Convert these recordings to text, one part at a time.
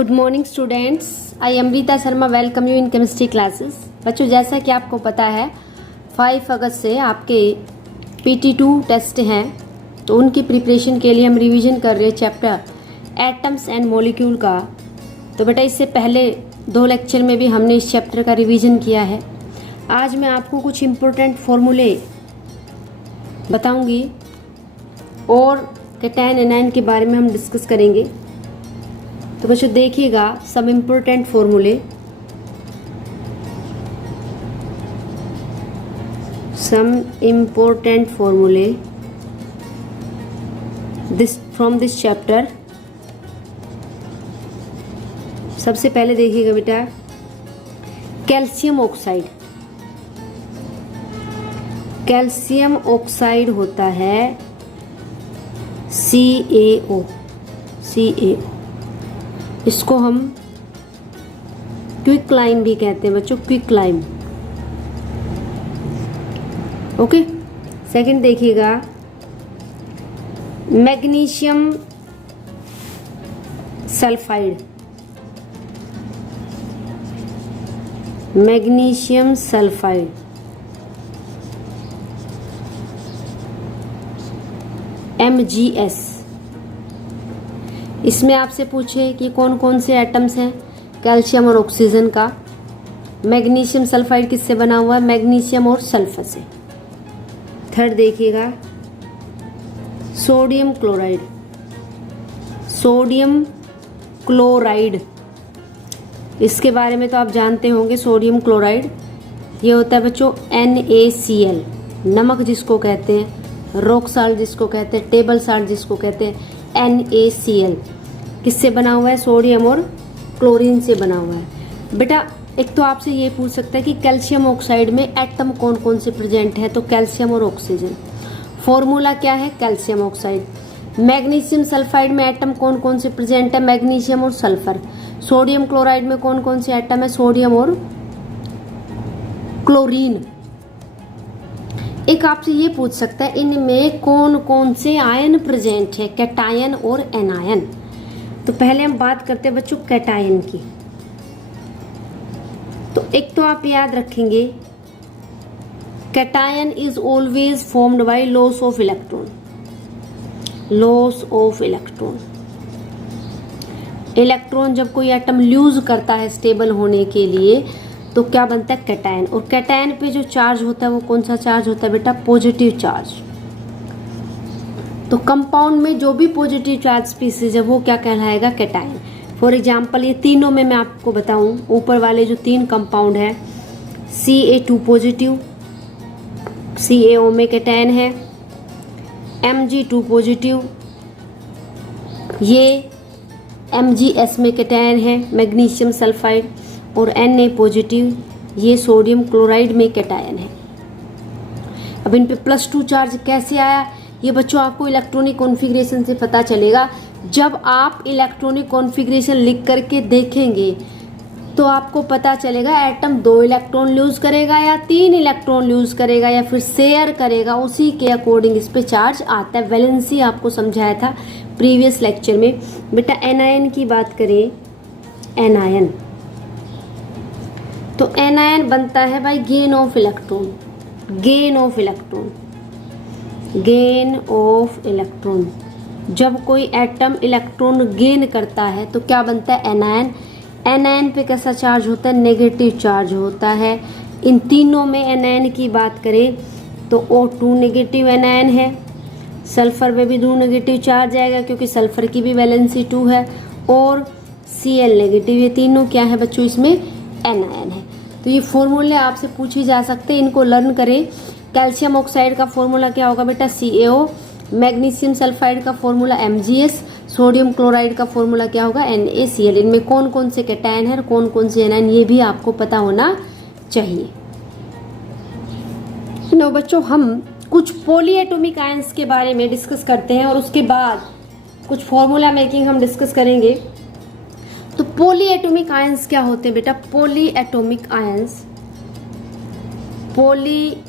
Good morning students, I Amrita Sharma welcome you in chemistry classes. बच्चों, जैसा कि आपको पता है 5 अगस्त से आपके PT2 टेस्ट हैं, तो उनकी प्रिपरेशन के लिए हम रिवीजन कर रहे हैं चैप्टर एटम्स एंड मॉलिक्यूल का। तो बेटा, इससे पहले 2 लेक्चर में भी हमने इस चैप्टर का रिवीजन किया है। आज मैं आपको कुछ इम्पोर्टेंट फॉर्मूले बताऊंगी और कैटायन एनायन के बारे में हम डिस्कस करेंगे। तो बच्चों देखिएगा सम इम्पोर्टेंट फॉर्मूले। This from this chapter. सबसे पहले देखिएगा बेटा, कैल्शियम ऑक्साइड। कैल्शियम ऑक्साइड होता है CaO। इसको हम क्विक लाइम भी कहते हैं बच्चों, क्विक लाइम। ओके। सेकंड देखिएगा, magnesium sulphide. Magnesium sulphide MgS। इसमें आपसे पूछे कि कौन कौन से एटम्स हैं कैल्शियम और ऑक्सीजन का। मैग्नीशियम सल्फाइड किससे बना हुआ है? मैग्नीशियम और सल्फर से। थर्ड देखिएगा, सोडियम क्लोराइड। सोडियम क्लोराइड, इसके बारे में तो आप जानते होंगे। सोडियम क्लोराइड ये होता है बच्चों NaCl, नमक जिसको कहते हैं, रॉक साल्ट जिसको कहते हैं, टेबल साल्ट जिसको कहते हैं, NaCl किससे बना हुआ है? सोडियम और क्लोरीन से बना हुआ है। बेटा, एक तो आपसे ये पूछ सकता है कि कैल्शियम ऑक्साइड में एटम कौन कौन से प्रेजेंट है, तो कैल्शियम और ऑक्सीजन। फॉर्मूला क्या है? Calcium oxide. मैग्नीशियम सल्फाइड में एटम कौन कौन से प्रेजेंट है? मैग्नीशियम और सल्फर। सोडियम क्लोराइड में कौन कौन से एटम है? सोडियम और क्लोरीन। एक आपसे ये पूछ सकता है इनमें कौन कौन से आयन प्रेजेंट है, कैटायन और एनायन। तो पहले हम बात करते हैं बच्चों कैटायन की। तो एक तो आप याद रखेंगे, cation is always formed by loss of electron. Loss of electron, electron जब कोई एटम लूज करता है स्टेबल होने के लिए तो क्या बनता है? कैटायन। और कैटायन पे जो चार्ज होता है वो कौन सा चार्ज होता है बेटा? Positive charge. तो कंपाउंड में जो भी पॉजिटिव चार्ज स्पीसीज है वो क्या कहलाएगा? कैटायन। फॉर एग्जांपल ये तीनों में मैं आपको बताऊं, ऊपर वाले जो 3 कंपाउंड है, Ca2 पॉजिटिव, CaO में कैटायन है, Mg2 पॉजिटिव, ये MgS में कैटायन है मैग्नीशियम सल्फाइड, और Na पॉजिटिव, ये सोडियम क्लोराइड में कैटायन है। अब इन पे +2 चार्ज कैसे आया? ये बच्चों आपको इलेक्ट्रॉनिक कॉन्फ़िगरेशन से पता चलेगा। जब आप इलेक्ट्रॉनिक कॉन्फ़िगरेशन लिख करके देखेंगे तो आपको पता चलेगा एटम 2 इलेक्ट्रॉन लूज करेगा या 3 इलेक्ट्रॉन लूज करेगा या फिर शेयर करेगा, उसी के अकॉर्डिंग इस पे चार्ज आता है। वैलेंसी आपको समझाया था प्रीवियस लेक्चर में। बेटा, एनायन की बात करें, एनायन तो एनायन बनता है by gain of electron. Gain of electron, gain of electron. जब कोई एटम इलेक्ट्रॉन गेन करता है तो क्या बनता है? एनायन। एनायन पे कैसा चार्ज होता है? नेगेटिव चार्ज होता है। इन तीनों में एनायन की बात करें तो O2 नेगेटिव एनायन है। सल्फर पे भी 2 नेगेटिव चार्ज आएगा क्योंकि सल्फर की भी वैलेंसी 2 है, और Cl नेगेटिव। ये तीनों क्या है बच्चों? इसमें एनायन है। तो ये फॉर्मूले आपसे पूछे जा सकते हैं, इनको लर्न करें। कैल्शियम ऑक्साइड का फॉर्मूला क्या होगा बेटा? CaO। मैग्नीशियम सल्फाइड का फॉर्मूला MgS। सोडियम क्लोराइड का फॉर्मूला क्या होगा? NaCl। इनमें कौन कौन से कैटायन है और कौन कौन से एनायन, ये भी आपको पता होना चाहिए। नो बच्चों, हम कुछ पॉलीएटॉमिक आयंस के बारे में डिस्कस करते हैं और उसके बाद कुछ फॉर्मूला मेकिंग हम डिस्कस करेंगे। तो पॉलीएटॉमिक आयंस क्या होते हैं बेटा? पॉलीएटॉमिक आयंस, पॉलीएटॉमिक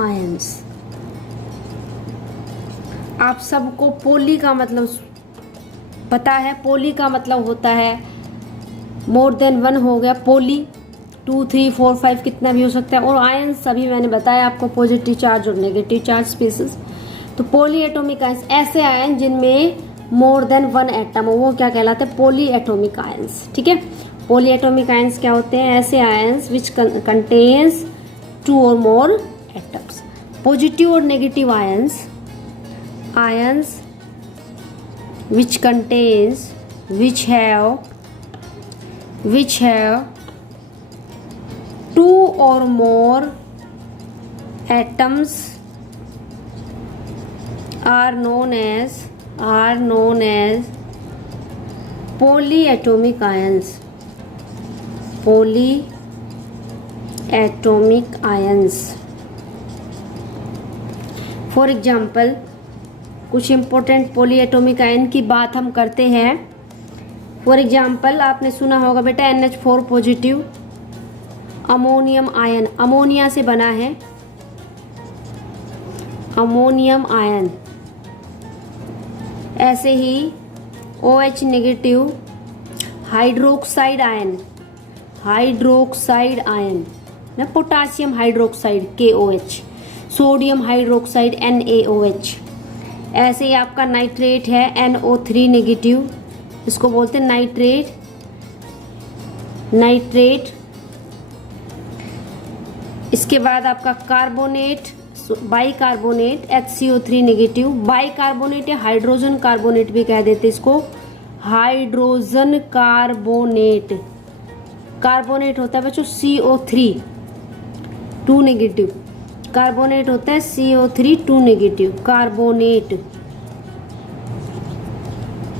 आयंस, आप सबको पोली का मतलब पता है। पोली का मतलब होता है मोर देन वन हो गया पोली, 2 3 4 5 कितना भी हो सकता है। और आयंस अभी मैंने बताया आपको पॉजिटिव चार्ज और नेगेटिव चार्ज स्पीसीज। तो पॉली एटॉमिक आयंस ऐसे आयन जिनमें मोर देन वन एटम हो, वो क्या कहलाते हैं? Poly atomic ions. ठीक है, पॉली एटॉमिक आयंस क्या होते हैं? ऐसे आयंस विच कंटेन्स 2 और मोर एटम्स। पॉजिटिव और negative ions, ions which contains which have 2 or more atoms are known as polyatomic ions. Polyatomic ions. For example, कुछ इंपॉर्टेंट पॉलीएटॉमिक आयन की बात हम करते हैं। फॉर एग्जाम्पल आपने सुना होगा बेटा NH4 positive ammonium ion, ammonia से बना है अमोनियम आयन। ऐसे ही OH नेगेटिव हाइड्रोक्साइड आयन, ना potassium hydroxide KOH, sodium hydroxide NaOH। ऐसे ही आपका नाइट्रेट है NO3 नेगेटिव, इसको बोलते हैं नाइट्रेट। इसके बाद आपका carbonate, bicarbonate HCO3 negative, bicarbonate या हाइड्रोजन कार्बोनेट भी कह देते इसको, हाइड्रोजन कार्बोनेट। कार्बोनेट होता है बच्चों CO3 2 नेगेटिव, कार्बोनेट होता है CO3 2 negative,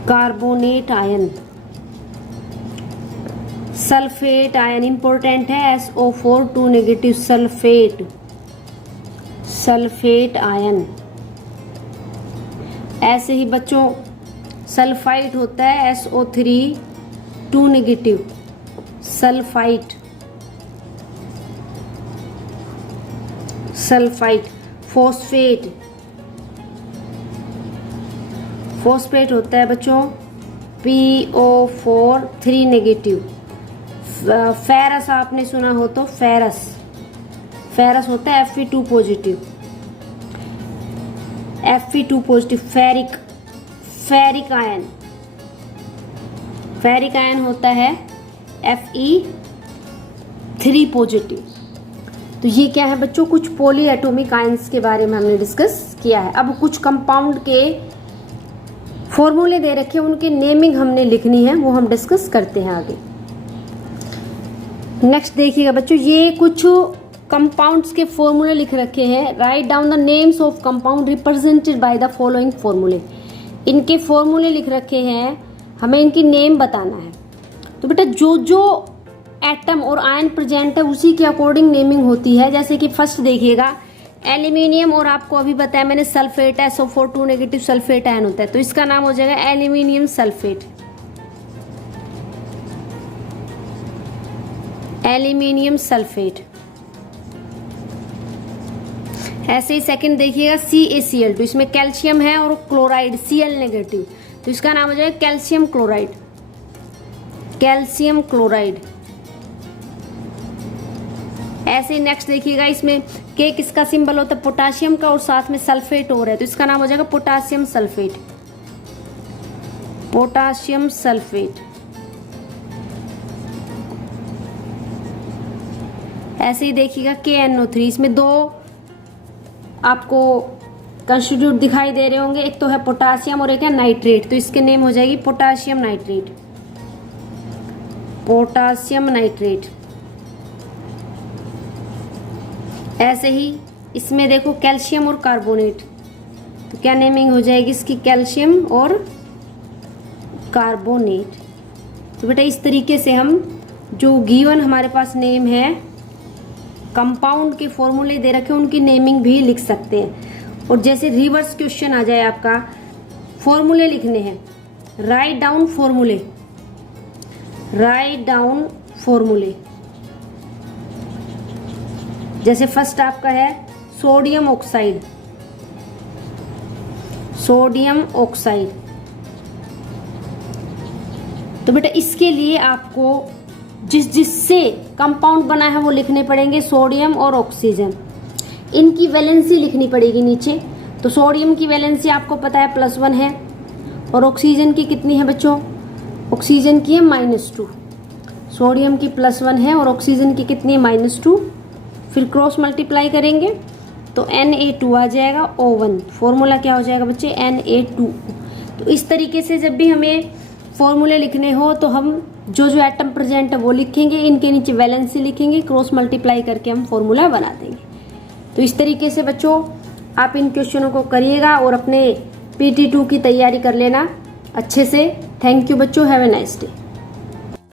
carbonate ion. Sulphate ion important है SO4 2 नेगेटिव, सल्फेट आयन। ऐसे ही बच्चों सल्फाइट होता है SO3 2 नेगेटिव, सल्फाइट। फोस्फेट होता है बच्चों PO4 3 नेगेटिव। फेरस आपने सुना हो तो फेरस होता है Fe2 पॉजिटिव, फेरिक आयन होता है Fe3 पॉजिटिव। तो ये क्या है बच्चों? कुछ पॉली एटॉमिक आयंस के बारे में हमने डिस्कस किया है। अब कुछ कंपाउंड के फॉर्मूले दे रखे हैं, उनके नेमिंग हमने लिखनी है, वो हम डिस्कस करते हैं आगे। नेक्स्ट देखिएगा बच्चों, ये कुछ कंपाउंड्स के फॉर्मूले लिख रखे हैं। Write down the names of compound represented by the following फॉर्मूले। इनके फॉर्मूले लिख रखे हैं, हमें इनकी नेम बताना है। तो बेटा जो एटम और आयन प्रेजेंट है उसी के अकॉर्डिंग नेमिंग होती है। जैसे कि फर्स्ट देखिएगा एल्यूमिनियम, और आपको अभी बताया मैंने sulphate SO4 2 negative sulphate ion होता है, तो इसका नाम हो जाएगा एल्यूमिनियम सल्फेट, एल्यूमिनियम सल्फेट। ऐसे ही सेकंड देखिएगा CaCl2, इसमें कैल्शियम है और क्लोराइड Cl नेगेटिव, तो इसका नाम हो जाएगा कैल्शियम क्लोराइड, कैल्शियम क्लोराइड। ऐसे ही नेक्स्ट देखिएगा, इसमें K किसका सिंबल होता है? पोटासियम का, और साथ में सल्फेट हो रहा है, तो इसका नाम हो जाएगा पोटासियम सल्फेट, पोटासियम सल्फेट। ऐसे ही देखिएगा KNO3, इसमें 2 आपको कंस्टिट्यूट दिखाई दे रहे होंगे, एक तो है पोटासियम और एक है नाइट्रेट, तो इसके नेम हो जाएगी पोटासियम नाइट्रेट, पोटासियम नाइट्रेट। ऐसे ही इसमें देखो कैल्शियम और कार्बोनेट, तो क्या नेमिंग हो जाएगी इसकी? कैल्शियम और कार्बोनेट। तो बेटा इस तरीके से हम जो गिवन हमारे पास नेम है, कंपाउंड के फॉर्मूले दे रखे उनकी नेमिंग भी लिख सकते हैं। और जैसे रिवर्स क्वेश्चन आ जाए आपका, फॉर्मूले लिखने हैं, राइट डाउन फॉर्मूले, राइट डाउन फॉर्मूले। जैसे फर्स्ट आपका है सोडियम ऑक्साइड, सोडियम ऑक्साइड, तो बेटा इसके लिए आपको जिससे कंपाउंड बना है वो लिखने पड़ेंगे, सोडियम और ऑक्सीजन। इनकी वैलेंसी लिखनी पड़ेगी नीचे। तो सोडियम की वैलेंसी आपको पता है +1 है, और ऑक्सीजन की कितनी है बच्चों? ऑक्सीजन की है -2। सोडियम की +1 है और ऑक्सीजन की कितनी है? -2। फिर क्रॉस मल्टीप्लाई करेंगे तो Na2 आ जाएगा, O1। फॉर्मूला क्या हो जाएगा बच्चे? Na2। तो इस तरीके से जब भी हमें फॉर्मूले लिखने हो तो हम जो एटम प्रेजेंट है वो लिखेंगे, इनके नीचे वैलेंसी लिखेंगे, क्रॉस मल्टीप्लाई करके हम फॉर्मूला बना देंगे। तो इस तरीके से बच्चों आप इन क्वेश्चनों को करिएगा और अपने PT2 की तैयारी कर लेना अच्छे से। थैंक यू बच्चों, हैव ए नाइस डे।